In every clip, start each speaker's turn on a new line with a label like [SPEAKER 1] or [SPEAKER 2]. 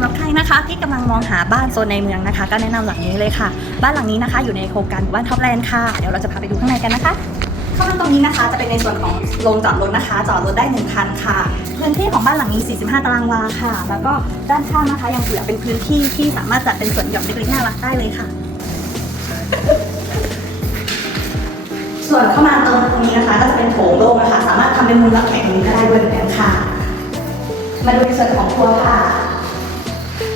[SPEAKER 1] ำหรับใครนะคะ ที่กำลังมองหาบ้านโซนในเมืองนะคะ ก็แนะนำหลังนี้เลยค่ะ บ้านหลังนี้นะคะ อยู่ในโครงการบ้านท็อปแลนด์ค่ะ เดี๋ยวเราจะพาไปดูข้างในกันนะคะเข้ามาตรงนี้นะคะ จะเป็นในส่วนของโรงจอดรถนะคะ จอดรถได้หนึ่งคันค่ะ พื้นที่ของบ้านหลังนี้ 45 ตารางวาค่ะ แล้วก็ด้านข้างนะคะ ยังเหลือเป็นพื้นที่ที่สามารถจัดเป็นสวนหย่อมเล็กๆน่ารักได้เลยค่ะ ส่วนเข้ามาตรงนี้นะคะ ก็จะเป็นโถงโล่งนะคะ สามารถทำเป็นมุมรับแขกตรงนี้ก็ได้ด้วยเหมือนกันค่ะ มาดูในส่วนของครัวค่ะ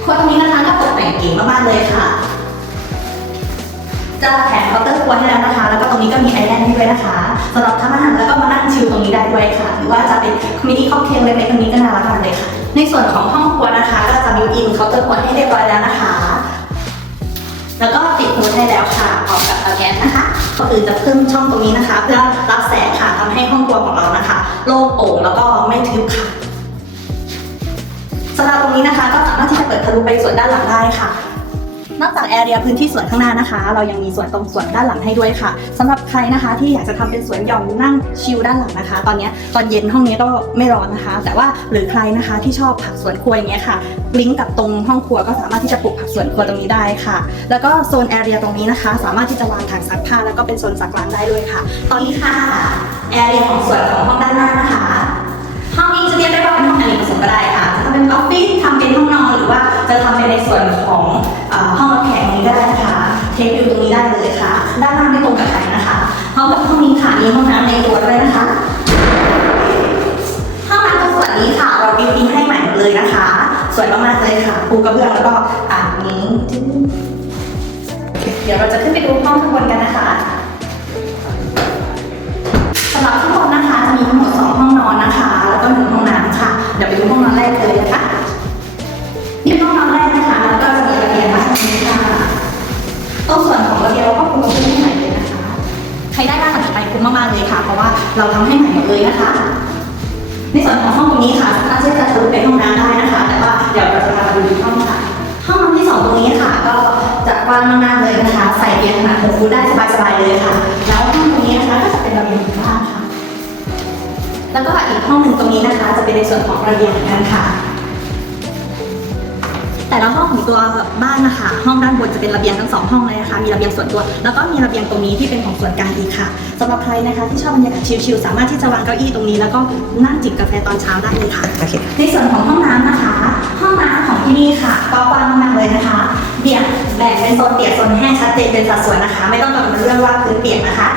[SPEAKER 1] ครัวตรงนี้นะคะก็ตกแต่งเก๋มากๆเลยค่ะ จะแถมเคาน์เตอร์ครัวให้แล้วนะคะ แล้วก็ตรงนี้ก็มีไอแลนด์ให้ด้วยนะคะสำหรับทำอาหารแล้วก็มานั่งชิลตรงนี้ได้ด้วยค่ะ หรือว่าจะเป็นมินิค็อกเทลเล็กๆตรงนี้ก็น่ารักมากเลยค่ะ ในส่วนของห้องครัวนะคะ ก็จะมีอินเคาน์เตอร์ครัวให้เรียบร้อยแล้วนะคะ แล้วก็ติดฮูดให้แล้วค่ะพร้อมกับแก๊สนะคะก็คือจะเพิ่มช่องตรงนี้นะคะ เพื่อรับแสงค่ะทำให้ห้องครัวของเรานะคะ โล่งโปร่งแล้วก็ไม่ทึบค่ะ สำหรับตรงนี้นะคะก็สามารถที่จะเปิดทะลุไปส่วนด้านหลังได้ค่ะ นอกจากแอเรียพื้นที่สวนข้างหน้านะคะ เรายังมีสวนตรงสวนด้านหลังให้ด้วยค่ะสำหรับใครนะคะ ที่อยากจะทำเป็นสวนหย่อมนั่งชิลด้านหลังนะคะ ตอนนี้ตอนเย็นห้องนี้ก็ไม่ร้อนนะคะ แต่ว่าหรือใครนะคะที่ชอบผักสวนครัวอย่างเงี้ยค่ะ ลิงก์กับตรงห้องครัวก็สามารถที่จะปลูกผักสวนครัวตรงนี้ได้ค่ะ แล้วก็โซนแอเรียตรงนี้นะคะ สามารถที่จะวางถังซักผ้าแล้วก็เป็นโซนซักล้างได้ด้วยค่ะ ตอนนี้ค่ะแอเรียของส่วนของห้องด้านหน้านะคะห้องนี้จะเรียกได้ว่าเป็นห้อง เทควิวตรงนี้ได้เลยค่ะ ด้านล่างไม่ตรงกับใครนะคะห้องกับห้องนี้ค่ะมีห้องน้ำในตัวด้วยนะคะห้องน้ำตรงส่วนนี้ค่ะ เราบิวอินให้ใหม่หมดเลยนะคะ สวยมากๆเลยค่ะปูกระเบื้องแล้วก็อ่างนี้ เดี๋ยวเราจะขึ้นไปดูห้องข้างบนกันนะคะสำหรับข้างบน ใครได้บ้านหลังนี้ไปคุ้มมากๆเลยค่ะ เพราะว่าเราทำให้ใหม่หมดเลยนะคะ ในส่วนของห้องตรงนี้ค่ะสามารถที่จะทะลุเป็นห้องน้ำได้นะคะ แต่ว่าเดี๋ยวเราจะพามาดูที่ห้องค่ะ ห้องนอนที่สองตรงนี้ค่ะ ก็จะกว้างมากๆเลยนะคะ ใส่เตียงขนาด6ฟุตได้สบายๆเลยค่ะ แล้วห้องตรงนี้นะคะก็จะเป็นระเบียงของบ้านค่ะ แล้วก็อีกห้องหนึ่งตรงนี้นะคะ จะเป็นในส่วนของระเบียงเหมือนกันค่ะ แต่ละห้องของตัวบ้านนะคะ ห้องด้านบนจะเป็นระเบียงทั้งสองห้องเลยนะคะมีระเบียงส่วนตัว แล้วก็มีระเบียงตรงนี้ที่เป็นของส่วนกลางอีกค่ะสำหรับใครนะคะที่ชอบบรรยากาศชิลๆสามารถที่จะวางเก้าอี้ตรงนี้ แล้วก็นั่งจิบกาแฟตอนเช้าได้เลยค่ะ
[SPEAKER 2] โอเค
[SPEAKER 1] ในส่วนของห้องน้ำนะคะ ห้องน้ำของที่นี่ค่ะ ก็กว้างมากเลยนะคะเบี่ยงแบ่งเป็นโซนเปียกโซนแห้งชัดเจนเป็นสัดส่วนนะคะ ไม่ต้องกังวลเรื่องว่าพื้นเปียกนะคะ